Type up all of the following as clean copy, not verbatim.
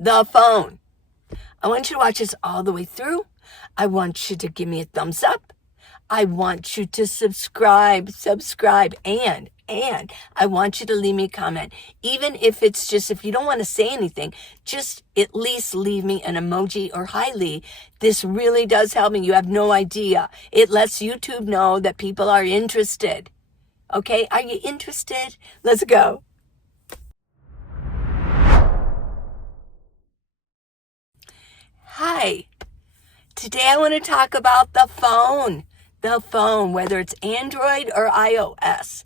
the phone. I want you to watch this all the way through. I want you to give me a thumbs up. I want you to subscribe, and I want you to leave me a comment. Even if it's just, if you don't want to say anything, just at least leave me an emoji or hi Lee. This really does help me. You have no idea. It lets YouTube know that people are interested. Okay, are you interested? Let's go. Hi. Today I want to talk about the phone. The phone, whether it's Android or iOS.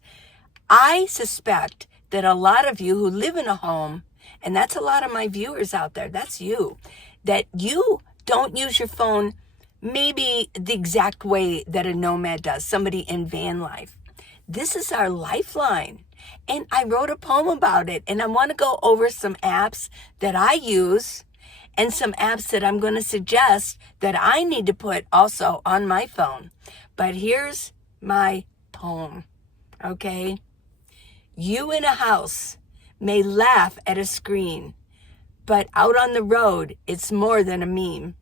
I suspect that a lot of you who live in a home, and that's a lot of my viewers out there, that's you, that you don't use your phone maybe the exact way that a nomad does, somebody in van life. This is our lifeline. And I wrote a poem about it, and I want to go over some apps that I use and some apps that I'm going to suggest that I need to put also on my phone. But here's my poem, okay? You in a house may laugh at a screen, but out on the road, it's more than a meme.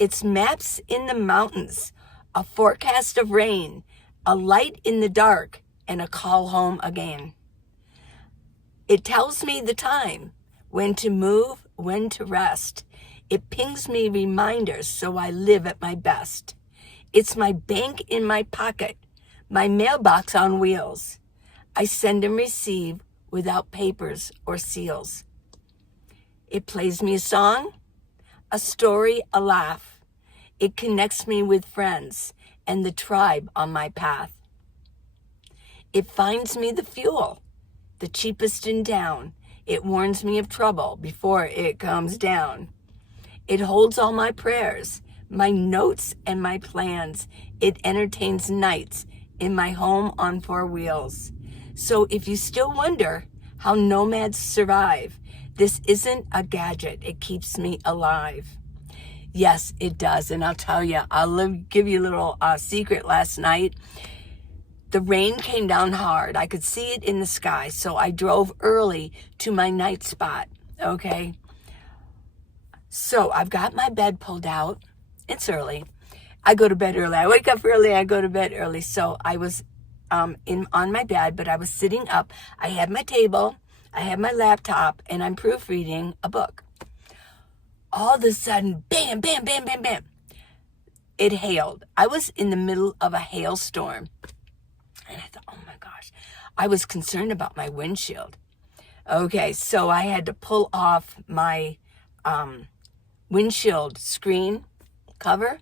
It's maps in the mountains, a forecast of rain, a light in the dark, and a call home again. It tells me the time, when to move, when to rest. It pings me reminders so I live at my best. It's my bank in my pocket, my mailbox on wheels. I send and receive without papers or seals. It plays me a song, a story, a laugh. It connects me with friends and the tribe on my path. It finds me the fuel, the cheapest in town. It warns me of trouble before it comes down. It holds all my prayers, my notes and my plans. It entertains nights in my home on four wheels. So if you still wonder how nomads survive, this isn't a gadget. It keeps me alive. Yes, it does. And I'll tell you, I'll give you a little secret. Last night, the rain came down hard. I could see it in the sky. So I drove early to my night spot. Okay. So I've got my bed pulled out. It's early. I go to bed early. I wake up early. I go to bed early. So I was on my bed, but I was sitting up. I had my table. I had my laptop, and I'm proofreading a book. All of a sudden, bam, bam, bam, bam, bam. It hailed. I was in the middle of a hailstorm. And I thought, oh my gosh. I was concerned about my windshield. Okay, so I had to pull off my windshield screen cover.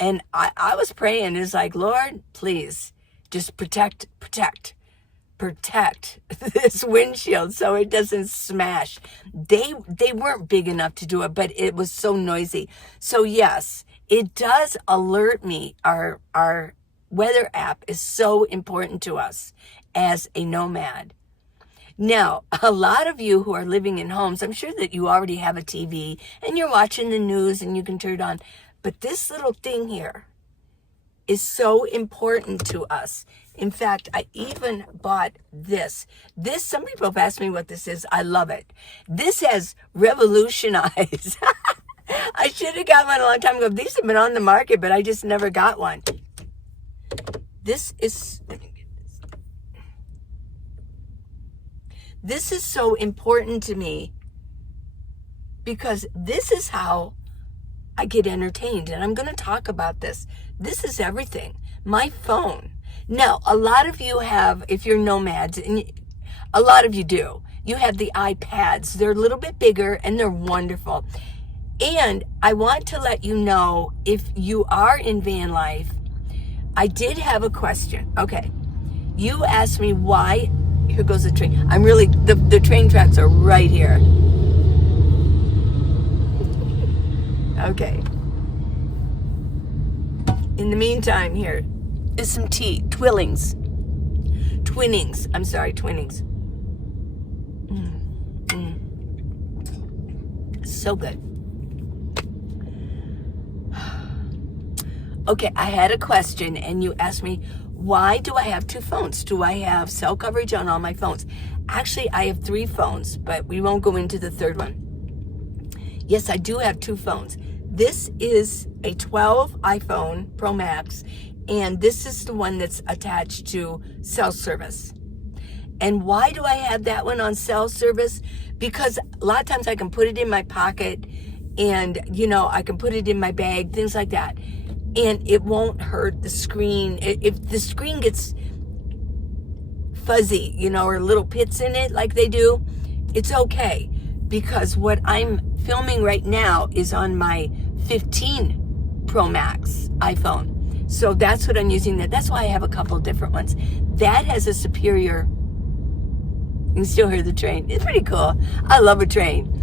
And I was praying. It's like, Lord, please just protect this windshield so it doesn't smash. They weren't big enough to do it, but it was so noisy. So yes, it does alert me. Our weather app is so important to us as a nomad. Now, a lot of you who are living in homes, I'm sure that you already have a TV and you're watching the news and you can turn it on. But this little thing here is so important to us. In fact, I even bought this. Some people have asked me what this is. I love it. This has revolutionized. I should have got one a long time ago. These have been on the market, but I just never got one. This is so important to me because this is how I get entertained. And I'm going to talk about this. This is everything. My phone. Now, a lot of you have, if you're nomads, and a lot of you do, you have the iPads. They're a little bit bigger and they're wonderful. And I want to let you know, if you are in van life, I did have a question. Okay. You asked me why. Here goes the train. The train tracks are right here. Okay. In the meantime, here is some tea. Twinnings. So good. Okay, I had a question, and you asked me, why do I have two phones? Do I have cell coverage on all my phones? Actually, I have three phones, but we won't go into the third one. Yes, I do have two phones. This is a 12 iPhone Pro Max, and this is the one that's attached to cell service. And why do I have that one on cell service? Because a lot of times I can put it in my pocket, and I can put it in my bag, things like that, and it won't hurt the screen. If the screen gets fuzzy, or little pits in it like they do, it's okay, because what I'm filming right now is on my 15 Pro Max iPhone. So that's what I'm using. That's why I have a couple different ones. That has a superior, you can still hear the train. It's pretty cool. I love a train.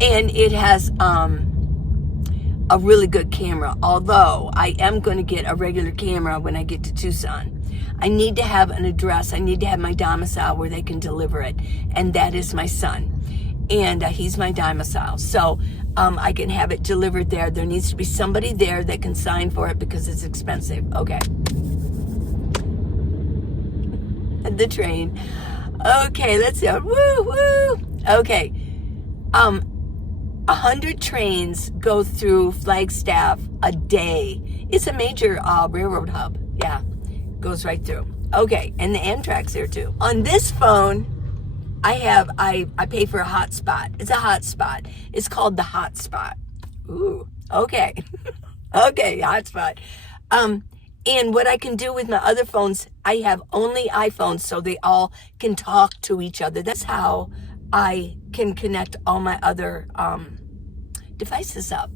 And it has a really good camera, although I am going to get a regular camera when I get to Tucson. I need to have an address. I need to have my domicile where they can deliver it. And that is my son. And he's my domicile. So I can have it delivered there. There needs to be somebody there that can sign for it because it's expensive. Okay. The train. Okay, let's see. Woo, woo. Okay. 100 trains go through Flagstaff a day. It's a major railroad hub. Yeah, goes right through. Okay, and the Amtrak's there too. On this phone, I pay for a hotspot. It's a hotspot. It's called the hotspot. Ooh, okay. Okay, hotspot. And what I can do with my other phones, I have only iPhones, so they all can talk to each other. That's how I can connect all my other devices up.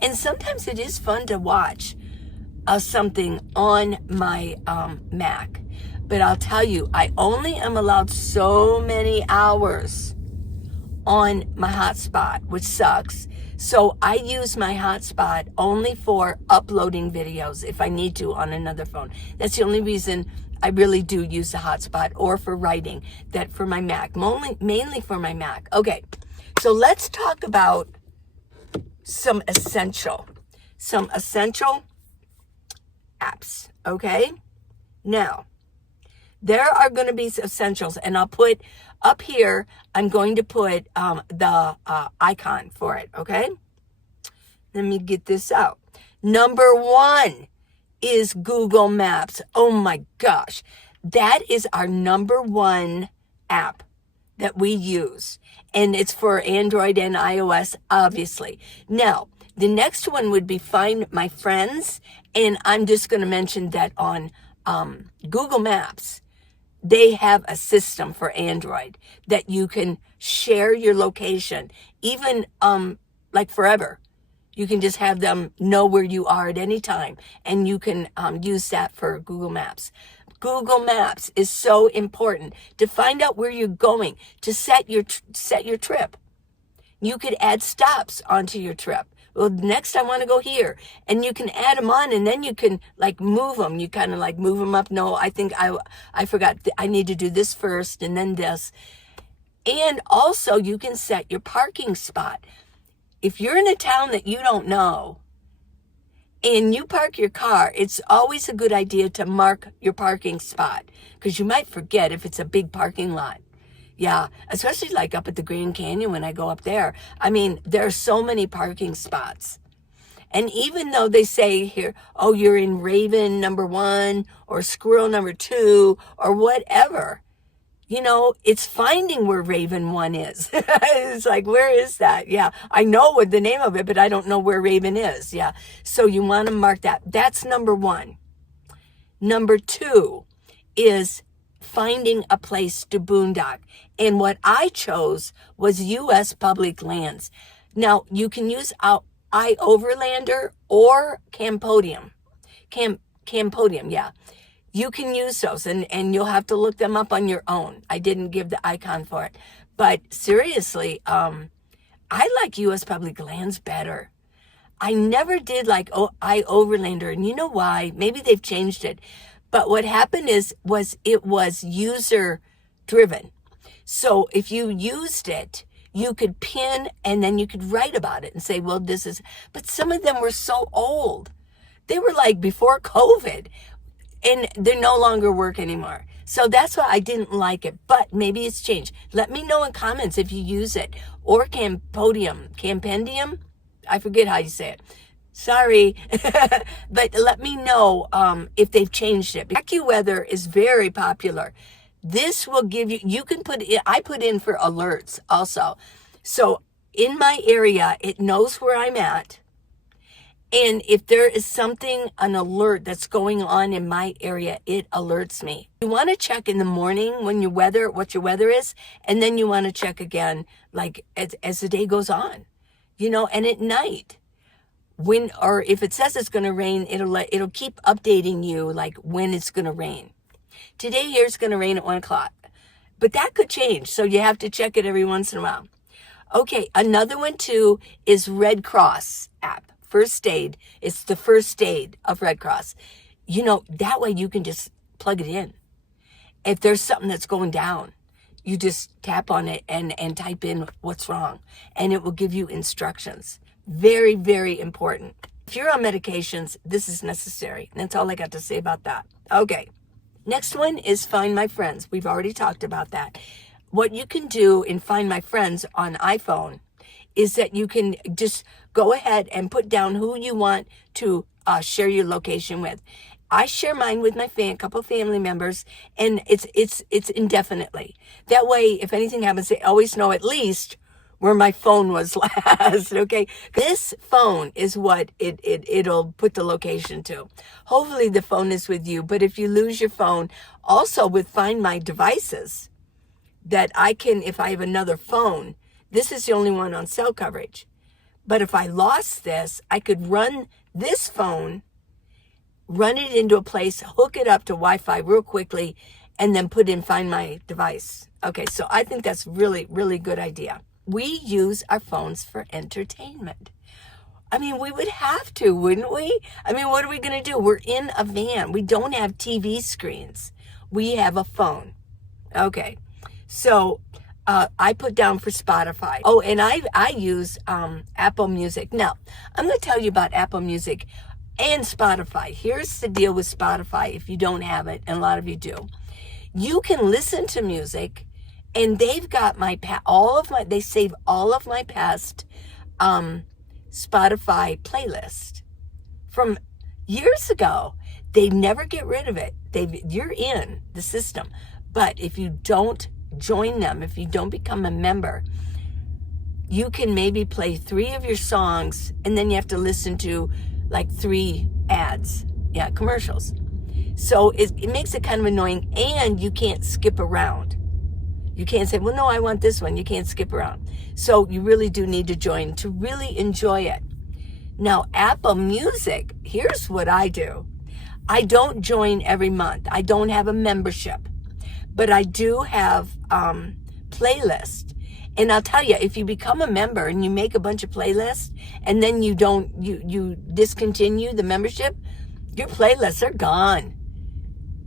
And sometimes it is fun to watch something on my Mac. But I'll tell you, I only am allowed so many hours on my hotspot, which sucks. So I use my hotspot only for uploading videos if I need to on another phone. That's the only reason I really do use the hotspot, or for writing, that for my Mac, mainly for my Mac. Okay, so let's talk about some essential apps, okay? Now, there are going to be essentials, and I'll put up here, I'm going to put the icon for it, okay? Let me get this out. Number 1 is Google Maps. Oh my gosh. That is our number 1 app that we use. And it's for Android and iOS, obviously. Now, the next one would be Find My Friends. And I'm just going to mention that on Google Maps, they have a system for Android that you can share your location, even like forever. You can just have them know where you are at any time, and you can use that for Google Maps. Google Maps is so important to find out where you're going, to set your trip. You could add stops onto your trip. Well, next I want to go here, and you can add them on, and then you can like move them. You kind of like move them up. No, I think I forgot. I need to do this first, and then this. And also, you can set your parking spot. If you're in a town that you don't know, and you park your car, it's always a good idea to mark your parking spot, because you might forget if it's a big parking lot. Yeah, especially like up at the Grand Canyon when I go up there. I mean, there are so many parking spots. And even though they say here, oh, you're in Raven number 1 or Squirrel number 2 or whatever, it's finding where Raven 1 is. It's like, where is that? Yeah, I know what the name of it, but I don't know where Raven is. Yeah, so you want to mark that. That's number 1. Number 2 is finding a place to boondock. And what I chose was U.S. public lands. Now, you can use iOverlander or Campodium. Campodium, yeah. You can use those, and you'll have to look them up on your own. I didn't give the icon for it. But seriously, I like U.S. public lands better. I never did like iOverlander, and you know why? Maybe they've changed it. But what happened was it was user driven. So if you used it, you could pin, and then you could write about it and say, well, but some of them were so old. They were like before COVID. and they no longer work anymore. So that's why I didn't like it, but maybe it's changed. Let me know in comments if you use it. Or Campendium? I forget how you say it. Sorry, but let me know if they've changed it. AccuWeather is very popular. This will give you, you can put in, I put in for alerts also. So in my area, it knows where I'm at. And if there is something, an alert that's going on in my area, it alerts me. You want to check in the morning when what your weather is, and then you want to check again, like as the day goes on, and at night. Or if it says it's going to rain, it'll keep updating you like when it's going to rain. Today here it's going to rain at 1 o'clock, but that could change. So you have to check it every once in a while. Okay. Another one too is Red Cross app. First aid. It's the first aid of Red Cross. That way you can just plug it in. If there's something that's going down, you just tap on it and type in what's wrong, and it will give you instructions. Very, very important. If you're on medications, this is necessary. That's all I got to say about that. Okay. Next one is Find My Friends. We've already talked about that. What you can do in Find My Friends on iPhone is that you can just go ahead and put down who you want to share your location with. I share mine with my couple family members, and it's indefinitely. That way, if anything happens, they always know at least where my phone was last, okay? This phone is what it'll put the location to. Hopefully the phone is with you, but if you lose your phone, also with Find My Devices, that if I have another phone, this is the only one on cell coverage. But if I lost this, I could run this phone, run it into a place, hook it up to Wi-Fi real quickly, and then put in Find My Device. Okay, so I think that's really, really good idea. We use our phones for entertainment. I mean, we would have to, wouldn't we? I mean, what are we going to do? We're in a van. We don't have TV screens. We have a phone. Okay. So I put down for Spotify. Oh, and I use Apple Music. Now, I'm going to tell you about Apple Music and Spotify. Here's the deal with Spotify if you don't have it, and a lot of you do. You can listen to music, and they've got they save all of my past Spotify playlist from years ago. They never get rid of it. You're in the system. But if you don't join them, if you don't become a member, you can maybe play 3 of your songs, and then you have to listen to like 3 ads. Yeah, commercials. So it makes it kind of annoying, and you can't skip around. You can't say, well, no, I want this one. You can't skip around. So you really do need to join to really enjoy it. Now, Apple Music, here's what I do. I don't join every month. I don't have a membership, but I do have playlist. And I'll tell you, if you become a member and you make a bunch of playlists, and then you discontinue the membership, your playlists are gone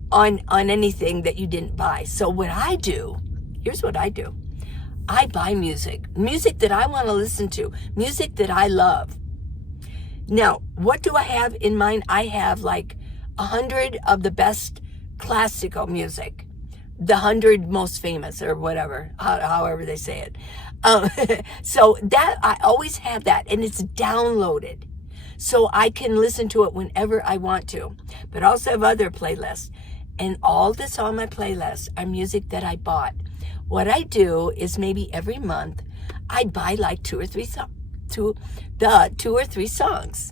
on anything that you didn't buy. So what I do, here's what I do. I buy music that I want to listen to, music that I love. Now, what do I have in mind? I have like 100 of the best classical music, the 100 most famous, or whatever, however they say it. So that I always have that, and it's downloaded, so I can listen to it whenever I want to. But I also have other playlists, and all this on my playlist are music that I bought. What I do is maybe every month I buy like 2 or 3 songs.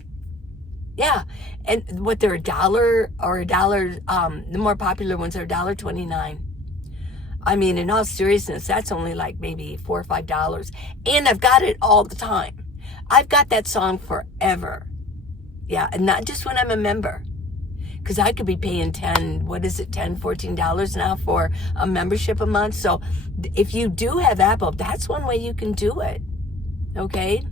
Yeah, and what they're $1 or $1. The more popular ones are $1.29. I mean, in all seriousness, that's only like maybe $4 or $5, and I've got it all the time. I've got that song forever. Yeah, and not just when I'm a member, because I could be paying $10, $14 now for a membership a month. So if you do have Apple, that's one way you can do it. Okay.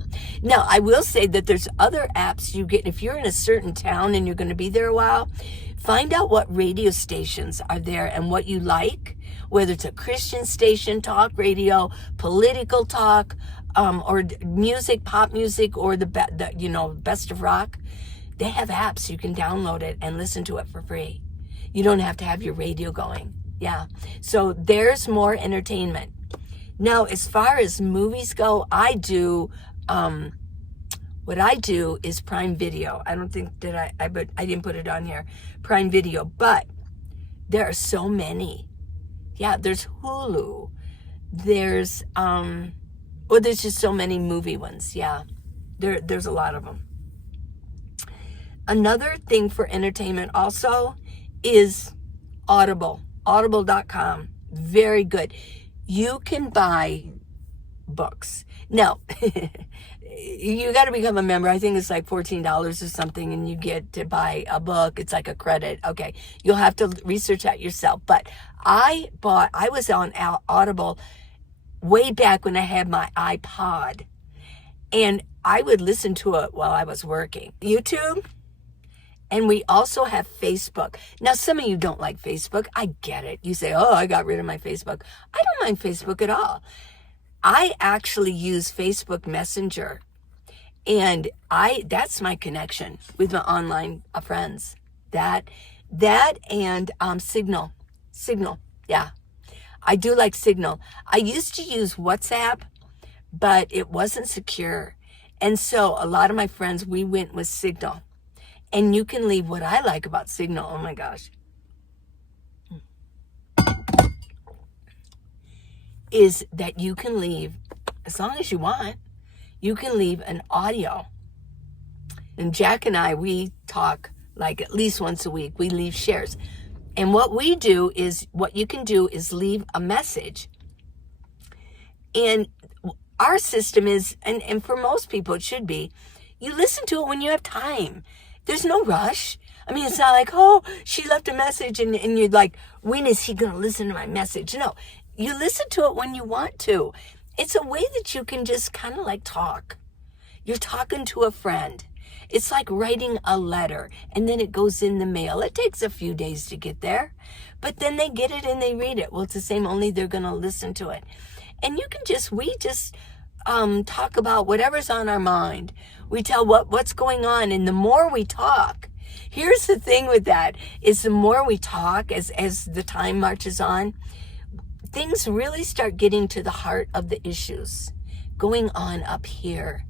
Now, I will say that there's other apps you get. If you're in a certain town and you're going to be there a while, find out what radio stations are there and what you like, whether it's a Christian station, talk radio, political talk, or music, pop music, or the best of rock. They have apps. You can download it and listen to it for free. You don't have to have your radio going. Yeah. So there's more entertainment. Now, as far as movies go, what I do is Prime Video. I don't think that but I didn't put it on here. Prime Video, but there are so many. Yeah, there's Hulu. There's there's just so many movie ones. Yeah, there's a lot of them. Another thing for entertainment also is Audible. Audible.com. Very good. You can buy books. Now, you got to become a member. I think it's like $14 or something, and you get to buy a book. It's like a credit. Okay, you'll have to research that yourself. But I was on Audible way back when I had my iPod, and I would listen to it while I was working. YouTube, and we also have Facebook. Now, some of you don't like Facebook. I get it. You say, oh, I got rid of my Facebook. I don't mind Facebook at all. I actually use Facebook Messenger, and that's my connection with my online friends. That and Signal. Yeah, I do like Signal. I used to use WhatsApp, but it wasn't secure, and so a lot of my friends, we went with Signal. And you can leave. What I like about Signal, oh my gosh, is that you can leave, as long as you want, you can leave an audio. And Jack and I, we talk like at least once a week. We leave shares. And what you can do is leave a message. And our system is, and for most people it should be, you listen to it when you have time. There's no rush. I mean, it's not like, oh, she left a message and you're like, when is he going to listen to my message? No, you listen to it when you want to. It's a way that you can just kind of like talk. You're talking to a friend. It's like writing a letter, and then it goes in the mail. It takes a few days to get there, but then they get it and they read it. Well, it's the same, only they're going to listen to it. And we just talk about whatever's on our mind. We tell what's going on, and the more we talk, here's the thing with that, is the more we talk as the time marches on, things really start getting to the heart of the issues going on up here.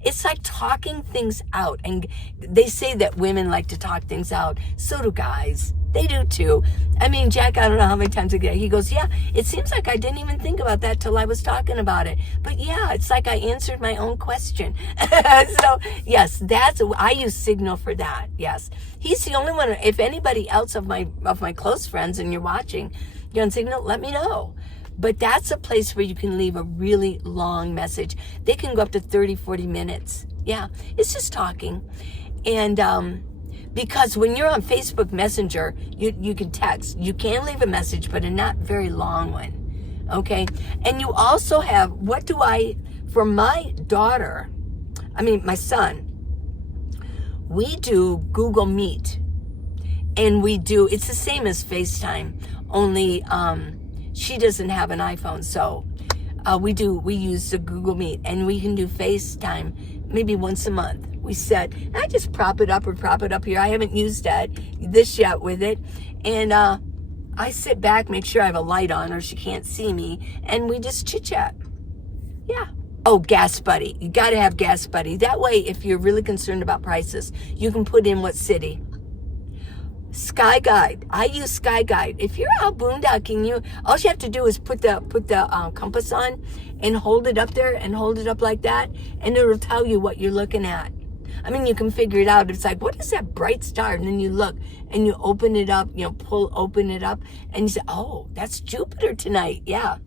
It's like talking things out. And they say that women like to talk things out. So do guys. They do too. I mean, Jack, I don't know how many times a day, he goes, yeah, it seems like I didn't even think about that till I was talking about it. But yeah, it's like I answered my own question. So yes, I use Signal for that. Yes. He's the only one. If anybody else of my close friends and you're watching, you're on Signal, let me know. But that's a place where you can leave a really long message. They can go up to 30, 40 minutes. Yeah, it's just talking. And because when you're on Facebook Messenger, you can text. You can leave a message, but a not very long one. Okay? And you also have, for my daughter, my son, we do Google Meet. And it's the same as FaceTime, only she doesn't have an iPhone, so we use the Google Meet, and we can do FaceTime maybe once a month. We said, I just prop it up here. I haven't used this yet with it, and I sit back, make sure I have a light on or she can't see me, and we just chit chat. Yeah. Oh, Gas Buddy. You got to have Gas Buddy. That way, if you're really concerned about prices, you can put in what city. Sky Guide. I use Sky Guide. If you're out boondocking, all you have to do is put the compass on and hold it up there and hold it up like that, and it'll tell you what you're looking at. You can figure it out. It's like, what is that bright star? And then you look and you open it up, open it up, and you say, oh, that's Jupiter tonight. Yeah.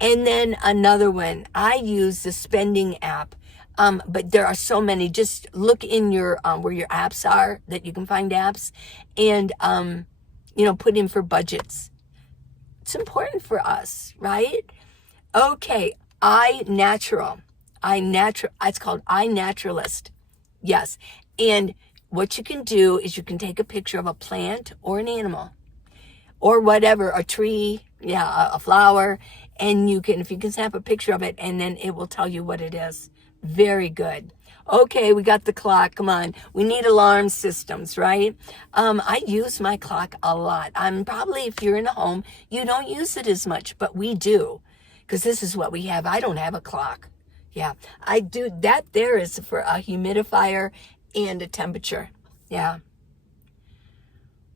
And then another one, I use the spending app. But there are so many. Just look in your where your apps are, that you can find apps, and put in for budgets. It's important for us, right? Okay, it's called iNaturalist. Yes. And what you can do is you can take a picture of a plant or an animal or whatever, a tree, a flower, and if you can snap a picture of it, and then it will tell you what it is. Very good. Okay, we got the clock. Come on. We need alarm systems, right? I use my clock a lot. Probably, if you're in a home, you don't use it as much, but we do. Because this is what we have. I don't have a clock. Yeah, I do. That there is for a humidifier and a temperature. Yeah.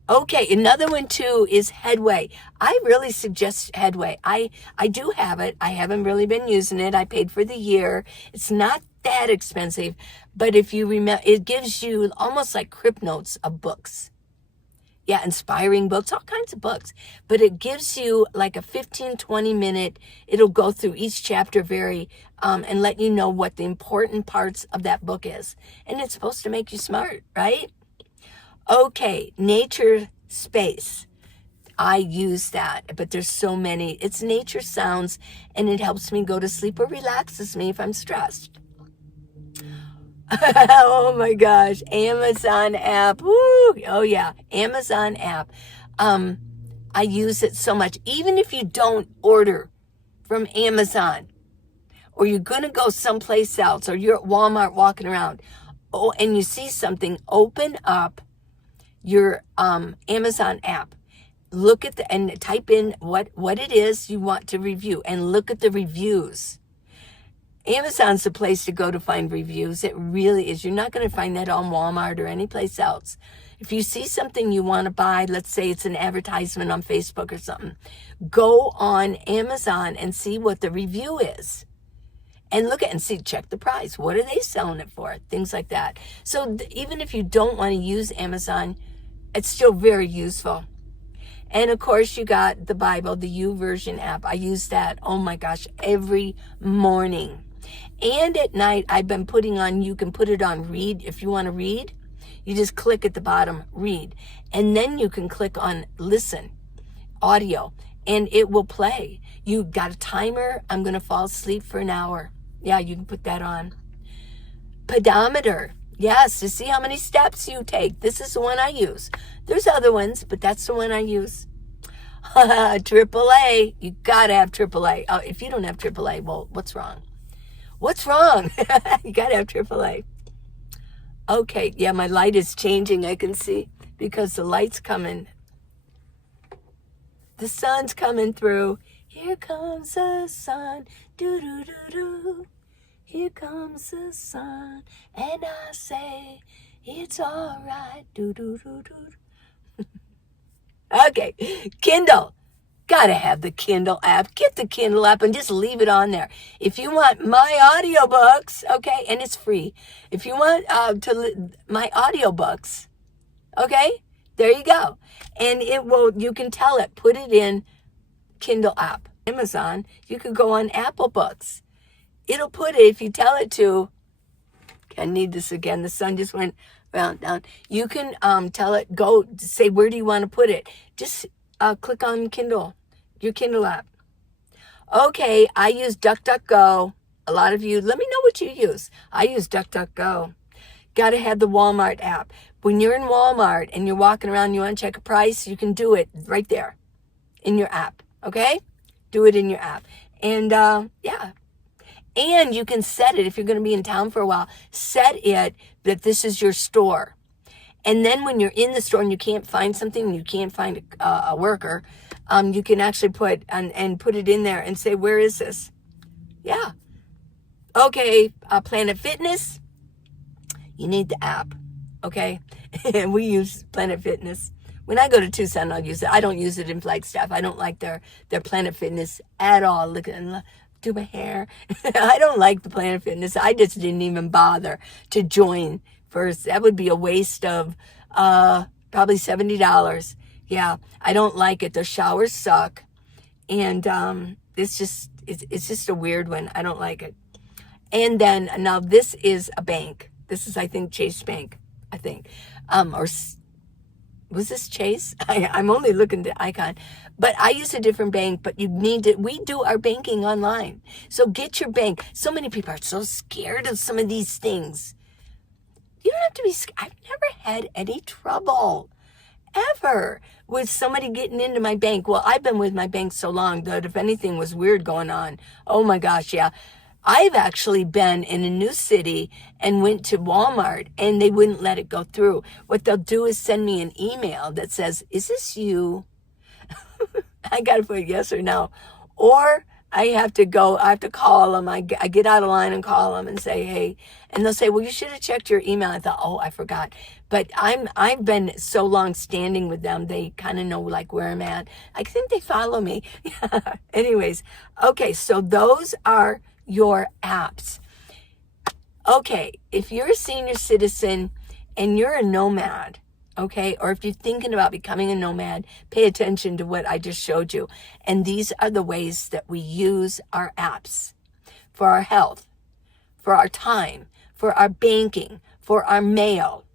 Okay, another one too is Headway. I really suggest Headway. I do have it. I haven't really been using it. I paid for the year. It's not that expensive, but if you remember, it gives you almost like Crip Notes of books. Yeah, inspiring books, all kinds of books. But it gives you like a 15, 20-minute, it'll go through each chapter and let you know what the important parts of that book is. And it's supposed to make you smart, right? Okay, nature space. I use that, but there's so many. It's nature sounds, and it helps me go to sleep or relaxes me if I'm stressed. Oh my gosh, Amazon app. Woo! Oh yeah, Amazon app. I use it so much. Even if you don't order from Amazon, or you're going to go someplace else, or you're at Walmart walking around, and you see something, open up your Amazon app. Look at and type in what it is you want to review, and look at the reviews. Amazon's the place to go to find reviews. It really is. You're not going to find that on Walmart or any place else. If you see something you want to buy, let's say it's an advertisement on Facebook or something, go on Amazon and see what the review is. And look at and see, check the price. What are they selling it for? Things like that. So even if you don't want to use Amazon, it's still very useful. And of course, you got the Bible, the YouVersion app. I use that, oh my gosh, every morning. And at night, I've been putting on, you can put it on read. If you want to read, you just click at the bottom, read. And then you can click on listen, audio, and it will play. You got a timer. I'm going to fall asleep for an hour. Yeah, you can put that on. Pedometer. Yes, to see how many steps you take. This is the one I use. There's other ones, but that's the one I use. AAA. You got to have AAA. Oh, if you don't have AAA, well, what's wrong? What's wrong? You got to have AAA. Okay, yeah, my light is changing, I can see, because the light's coming. The sun's coming through. Here comes the sun. Do-do-do-do. Here comes the sun. And I say, it's all right. Do-do-do-do. Okay, Kindle. Gotta have the Kindle app. Get the Kindle app and just leave it on there. If you want my audiobooks, okay, and it's free. If you want my audiobooks, okay, there you go. And you can tell it, put it in Kindle app. Amazon, you could go on Apple Books. It'll put it, if you tell it to, I need this again, the sun just went round down. You can tell it, go say, where do you want to put it? Just click on Kindle, your Kindle app. Okay, I use DuckDuckGo. A lot of you, let me know what you use. I use DuckDuckGo. Got to have the Walmart app. When you're in Walmart and you're walking around, you want to check a price, you can do it right there in your app, okay? Do it in your app. And yeah. And you can set it, if you're going to be in town for a while, set it that this is your store. And then when you're in the store and you can't find something, you can't find a worker, you can actually put it in there and say, where is this? Yeah. Okay, Planet Fitness, you need the app, okay? And we use Planet Fitness. When I go to Tucson, I'll use it. I don't use it in Flagstaff. I don't like their Planet Fitness at all. Look and do my hair. I don't like the Planet Fitness. I just didn't even bother to join first. That would be a waste of probably $70. Yeah, I don't like it. The showers suck, and it's just a weird one. I don't like it. And then now this is a bank. This is, I think, Chase Bank. I think, or was this Chase? I'm only looking at the icon. But I use a different bank, but we do our banking online. So get your bank. So many people are so scared of some of these things. You don't have to be scared. I've never had any trouble, ever, with somebody getting into my bank. Well, I've been with my bank so long that if anything was weird going on, oh my gosh, yeah. I've actually been in a new city and went to Walmart and they wouldn't let it go through. What they'll do is send me an email that says, is this you? I got to put yes or no. Or I have to call them. I get out of line and call them and say, hey, and they'll say, well, you should have checked your email. I thought, oh, I forgot. But I've been so long standing with them. They kind of know like where I'm at. I think they follow me. Anyways. Okay. So those are your apps. Okay. If you're a senior citizen and you're a nomad, okay, or if you're thinking about becoming a nomad, pay attention to what I just showed you. And these are the ways that we use our apps for our health, for our time, for our banking, for our mail,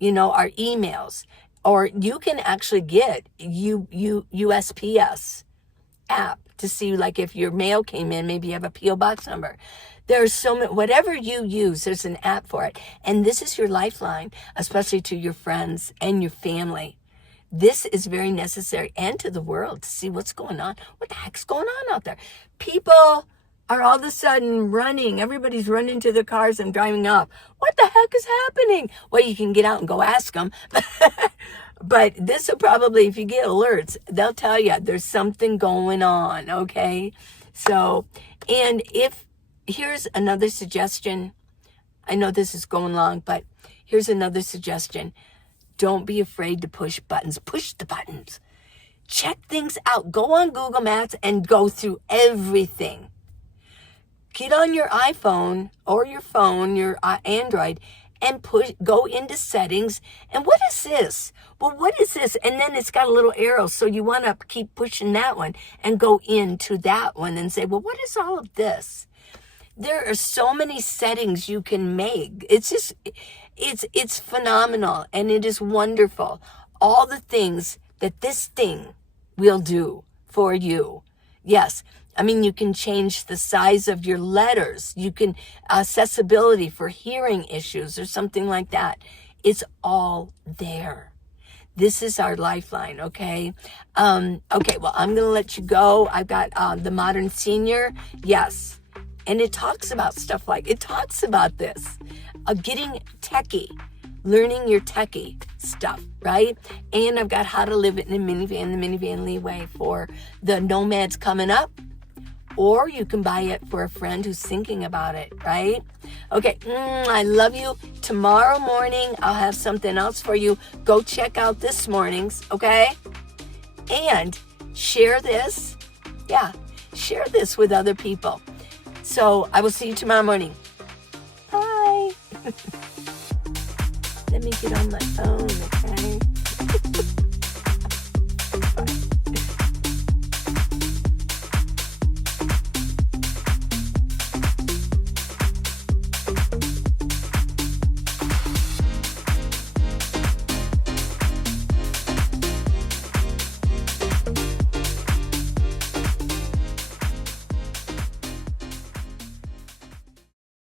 our emails. Or you can actually get USPS app to see like if your mail came in, maybe you have a P.O. box number. There's so many, whatever you use, there's an app for it. And this is your lifeline, especially to your friends and your family. This is very necessary, and to the world, to see what's going on. What the heck's going on out there? People are all of a sudden running. Everybody's running to their cars and driving up. What the heck is happening? Well, you can get out and go ask them. But this will probably, if you get alerts, they'll tell you there's something going on, okay? So, and here's another suggestion. I know this is going long, but here's another suggestion. Don't be afraid to push buttons. Push the buttons. Check things out. Go on Google Maps and go through everything. Get on your iPhone or your phone, your Android, and go into settings. And what is this? Well, what is this? And then it's got a little arrow. So you want to keep pushing that one and go into that one and say, well, what is all of this? There are so many settings you can make. It's just, it's phenomenal, and it is wonderful. All the things that this thing will do for you. Yes. I mean, you can change the size of your letters. You can accessibility for hearing issues or something like that. It's all there. This is our lifeline, okay? Okay, well, I'm going to let you go. I've got the Modern Senior. Yes. And it talks about stuff it talks about this. Getting techie, learning your techie stuff, right? And I've got how to live it in a minivan, the Minivan Lee way for the nomads coming up. Or you can buy it for a friend who's thinking about it, right? Okay, I love you. Tomorrow morning, I'll have something else for you. Go check out this morning's, okay? And share this. Yeah, share this with other people. So I will see you tomorrow morning. Bye. Let me get on my phone, okay?